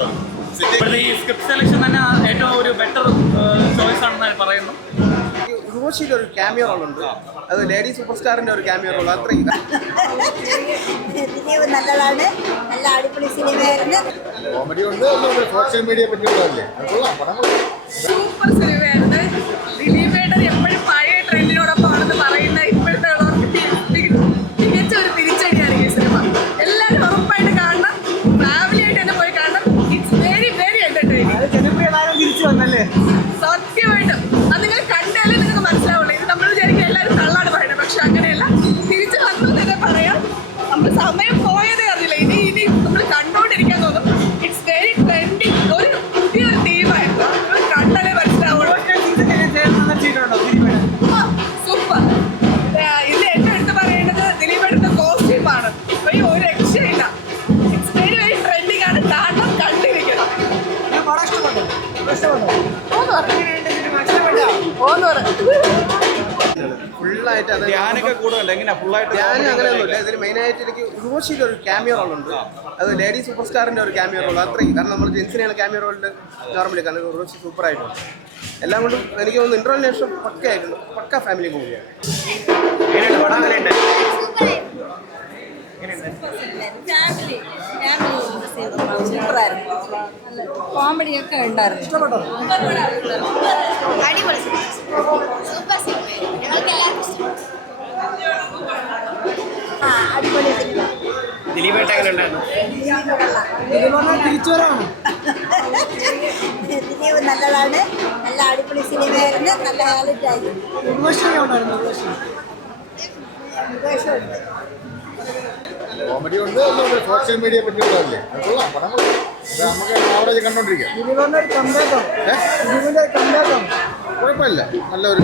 വർക്കായിട്ടുണ്ട്. ഈ script selection തന്നെ ഏറ്റവും ഒരു ബെറ്റർ ചോയ്സ് ആണെന്ന് പറയുന്നു. ഉർവശിയുടെ ഒരു ക്യാമിയോ റോളുണ്ട്, അത് ലേഡി സൂപ്പർ സ്റ്റാറിന്റെ ഒരു ക്യാമിയോ റോൾ. അത്രയും നല്ലതാണ്, നല്ല അടിപൊളി സിനിമയായിരുന്നു. കോമഡി ഉണ്ട്, സോഷ്യൽ മീഡിയ പറ്റിയുള്ളതല്ലേ, സൂപ്പർ സിനിമയായിരുന്നു. ദിലീപേട്ടൻ എപ്പോഴും പഴയ ട്രെൻഡിനോടൊപ്പമാണെന്ന് പറയുന്ന ഇപ്പോഴത്തെ ഉള്ളവർക്ക് മികച്ച ഒരു തിരിച്ചടിയാണ് ഈ സിനിമ. എല്ലാവരും ഉറപ്പായിട്ട് കാണണം, ഫാമിലി ആയിട്ട് തന്നെ പോയി കാണണം. It's very very entertaining. സത്യമായിട്ടും അത് നിങ്ങൾ കണ്ടാലേ നിങ്ങൾക്ക് മനസ്സിലാവുള്ളൂ. ഇത് നമ്മൾ വിചാരിക്കും എല്ലാവരും കള്ളാണ് പറയുന്നത്, പക്ഷെ അങ്ങനെയല്ല. തിരിച്ചു വന്നു തന്നെ പറയാം, നമ്മൾ സമയം പോയതേ അറിയില്ല. ഇനി നമ്മൾ കണ്ടോണ്ടിരിക്കാൻ തോന്നും. ഇറ്റ്സ് വെരി ട്രെൻഡിങ്, ഒരു പുതിയൊരു തീമായിരുന്നു. നിങ്ങൾ കണ്ടാലേ മനസ്സിലാവുള്ളൂ. സൂപ്പർ. ഇത് എന്റെ അടുത്ത് പറയേണ്ടത് ദിലീപേട്ടന്റെ കോസ്റ്റ്യൂമാണ്. ഇപ്പൊ ഈ ഒരു രക്ഷയില്ല. ഇറ്റ്സ് വെരി വെരി ട്രെൻഡിങ് ആണ്. കാണണം, കണ്ടിരിക്കണം. ഫുള്ളായിട്ട് അത് ധ്യാനൊക്കെ കൂടുതലുണ്ട്. എങ്ങനെയാ ഫുള്ളായിട്ട്? ധ്യാനം അങ്ങനെയൊന്നുമില്ല. ഇതിൽ മെയിനായിട്ട് എനിക്ക് ഉർവശിയുടെ ഒരു ക്യാമിയോ റോളുണ്ട്, അത് ലേഡി സൂപ്പർ സ്റ്റാറിന്റെ ഒരു ക്യാമിയോ റോൾ. അത്രയും കാരണം നമ്മൾ ജെൻസിനെയാണ് ക്യാമിയോ റോളിൽ നോർമലി കാരണം ഉർവശി സൂപ്പറായിട്ടുണ്ട്. എല്ലാം കൊണ്ടും എനിക്ക് തോന്നുന്നു ഇൻട്രോലിന് ശേഷം പക്കയായിരുന്നു, പക്ക ഫാമിലി മൂവിയാണ്. സൂപ്പറായിരുന്നു, കോമഡിയൊക്കെ ഉണ്ടായിരുന്നു. അടിപൊളി സിനിമ, സൂപ്പർ സിനിമയായിരുന്നു. ഞങ്ങൾക്ക് എല്ലാവർക്കും ഇഷ്ടപ്പെട്ടു. അടിപൊളി സിനിമ. ദിലീപേട്ടൻ എങ്ങനെ ഉണ്ടായിരുന്നു? ദിലീപ് നല്ലതാണ്, നല്ല അടിപൊളി സിനിമയായിരുന്നു. നല്ല ഹാലറ്റ് ആയിരുന്നു. കോമഡി ഉണ്ട്, സോഷ്യൽ മീഡിയ പറ്റിയുള്ളതല്ലേ, നമുക്ക് ആവറേജ് കണ്ടോണ്ടിരിക്കാം. കുഴപ്പമില്ല, നല്ലൊരു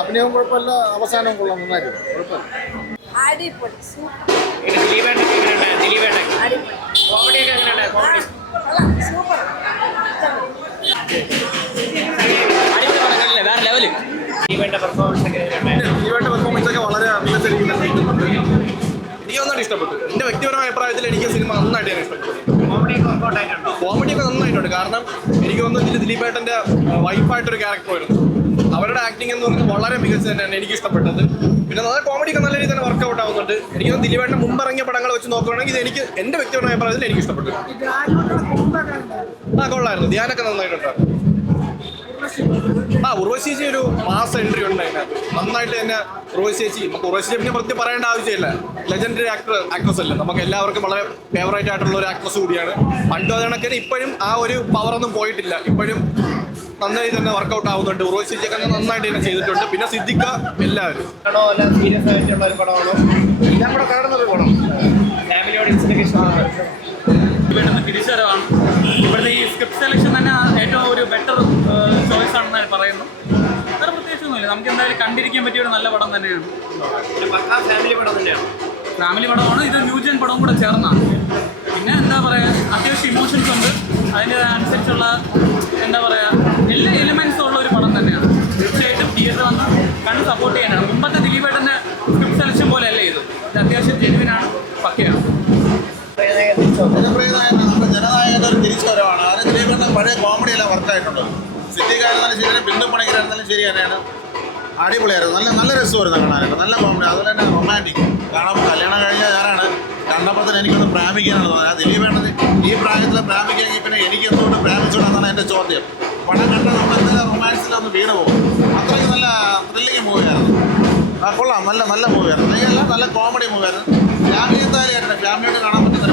അഭിനയവും കുഴപ്പമില്ല, അവസാനവും കൊള്ളാം, നന്നായിരുന്നു, കുഴപ്പമില്ല. അടിപൊളി സൂപ്പർ. ദിലീപേട്ടൻ എങ്ങനെയുണ്ട്? ദിലീപേട്ടൻ അടിപൊളി കോമഡിയൊക്കെ എങ്ങനെയുണ്ട്? Comedy super. അടിപൊളി പടങ്ങളില്ലേ, വേറെ ലെവല്. ദിലീപേട്ടൻ്റെ പെർഫോമൻസ് ഒക്കെ എങ്ങനെയുണ്ട്? ദിലീപേട്ടൻ്റെ പെർഫോമൻസ് ഒക്കെ വളരെ മികച്ച രീതിയിൽ എനിക്ക് നന്നായിട്ട് ഇഷ്ടപ്പെട്ടു. എൻ്റെ വ്യക്തിപരമായ അഭിപ്രായത്തിൽ എനിക്ക് സിനിമ നന്നായിട്ട് ഞാൻ ഇഷ്ടപ്പെട്ടു. കോമഡിയൊക്കെ നന്നായിട്ടുണ്ട്. കാരണം എനിക്ക് തോന്നുന്നു ഇതിൽ ദിലീപേട്ടൻ്റെ വൈഫായിട്ടൊരു ക്യാരക്ടർ വരുന്നു. അവരുടെ ആക്ടിങ് എന്ന് പറയുന്നത് വളരെ മികച്ച തന്നെയാണ് എനിക്ക് ഇഷ്ടപ്പെട്ടത്. പിന്നെ നല്ല കോമഡിയൊക്കെ നല്ല രീതിയിൽ തന്നെ വർക്കൗട്ട് ആവുന്നുണ്ട്. എനിക്ക് തോന്നുന്നു ദിലീപേട്ടൻ്റെ മുമ്പിറങ്ങിയ പടങ്ങൾ വെച്ച് നോക്കുകയാണെങ്കിൽ ഇത് എനിക്ക് എൻ്റെ വ്യക്തിപരമായ അഭിപ്രായത്തിൽ എനിക്ക് ഇഷ്ടപ്പെട്ടു. കൊള്ളായിരുന്നു, ധ്യാനൊക്കെ നന്നായിട്ടുണ്ട്. ഉർവശി ചേച്ചി ഒരു മാസ് എൻട്രി ഉണ്ട് അതിനകത്ത്. നന്നായിട്ട് തന്നെ ഉർവശി ചേച്ചി, നമുക്ക് ഉർവശി ചേച്ചിനെ പ്രത്യേകം പറയേണ്ട ആവശ്യമില്ല. ലെജൻഡറി ആക്ട്രസ് അല്ലേ, നമുക്ക് എല്ലാവർക്കും വളരെ ഫേവറേറ്റ് ആയിട്ടുള്ള ഒരു ആക്ട്രസ് കൂടിയാണ്. പണ്ടും അത് കണക്കിന് ഇപ്പോഴും ആ ഒരു പവറൊന്നും പോയിട്ടില്ല. ഇപ്പോഴും നന്നായി തന്നെ വർക്കൗട്ട് ആവുന്നുണ്ട്. ഉർവശി ചേച്ചിയൊക്കെ നന്നായിട്ട് തന്നെ ചെയ്തിട്ടുണ്ട്. പിന്നെ സിദ്ദിഖ എല്ലാവരും സീരിയസ് ആയിട്ടുള്ള ഒരു പടമാണോ? എല്ലാം കൂടെ കാണുന്നൊരു പടം. ഫാമിലി ഓഡിയൻസിനൊക്കെ ഇഷ്ടമാണ്. ഇവിടുന്ന് തിരിച്ചറിവാണ്. ഇവിടുത്തെ ഈ സ്ക്രിപ്റ്റ് സെലക്ഷൻ തന്നെ ഏറ്റവും ഒരു ബെറ്റർ ചോയ്സ് ആണെന്ന് പറയുന്നു. വേറെ പ്രത്യേകിച്ചൊന്നുമില്ല, നമുക്ക് എന്തായാലും കണ്ടിരിക്കാൻ പറ്റിയ ഒരു നല്ല പടം തന്നെയാണ്. ഫാമിലി പടം തന്നെയാണ്. ഫാമിലി പടമാണ്. ഇത് ന്യൂജൻ പടവും കൂടെ ചേർന്നാണ്. പിന്നെ എന്താ പറയുക, അത്യാവശ്യം ഇമോഷൻസ് ഉണ്ട്. അതിൻ്റെ അനുസരിച്ചുള്ള എന്താ പറയുക എല്ലാ എലിമെൻസും ഉള്ള ഒരു പടം തന്നെയാണ്. തീർച്ചയായിട്ടും തിയേറ്റർ വന്ന് കണ്ട് സപ്പോർട്ട് ചെയ്യാനാണ്. മുമ്പത്തെ ദിലീപേട്ടൻ്റെ സ്ക്രിപ്റ്റ് സെലക്ഷൻ പോലെയല്ല ഇത്. ഇത് അത്യാവശ്യം ജെനുവിനാണ്, പക്കയാണ്. ജനനായകൻ്റെ ഒരു തിരിച്ചുവരവാണ്. അതിന് ദിലീപേട്ടൻ പഴയ കോമഡിയെല്ലാം വർക്കായിട്ടുണ്ട്. സിദ്ദിഖായിരുന്നാലും ശരി, ബിന്ദു പണിക്കരായിരുന്നാലും ശരി തന്നെയാണ്. അടിപൊളിയായിരുന്നു, നല്ല രസമായിരുന്നു കാണാനായിട്ട്, നല്ല കോമഡി. അതുപോലെ തന്നെ റൊമാൻറ്റിക്. കാരണം കല്യാണം കഴിഞ്ഞ ഞാനാണ് കണ്ടപ്പോൾ തന്നെ എനിക്കൊന്ന് പ്രേമിക്കാനാണ് തോന്നുന്നത്. ദിലീപേട്ടൻ ഈ പ്രായത്തിൽ പ്രേമിക്കുകയെങ്കിൽ പിന്നെ എനിക്ക് എന്തുകൊണ്ട് പ്രേമിച്ചോടാന്നാണ് എൻ്റെ ചോദ്യം. പടം കണ്ട നമ്മൾ എന്തായാലും റൊമാൻസിലൊന്ന് വീണ് പോകും. അത്രയ്ക്ക് നല്ല ത്രില്ലിങ് മൂവിയായിരുന്നു. കൊള്ളാം, നല്ല മൂവിയായിരുന്നു. നല്ല കോമഡി മൂവിയായിരുന്നു. ഫാമിലി എന്തായാലും ഫാമിലിയായിട്ട് കാണാൻ പറ്റുന്ന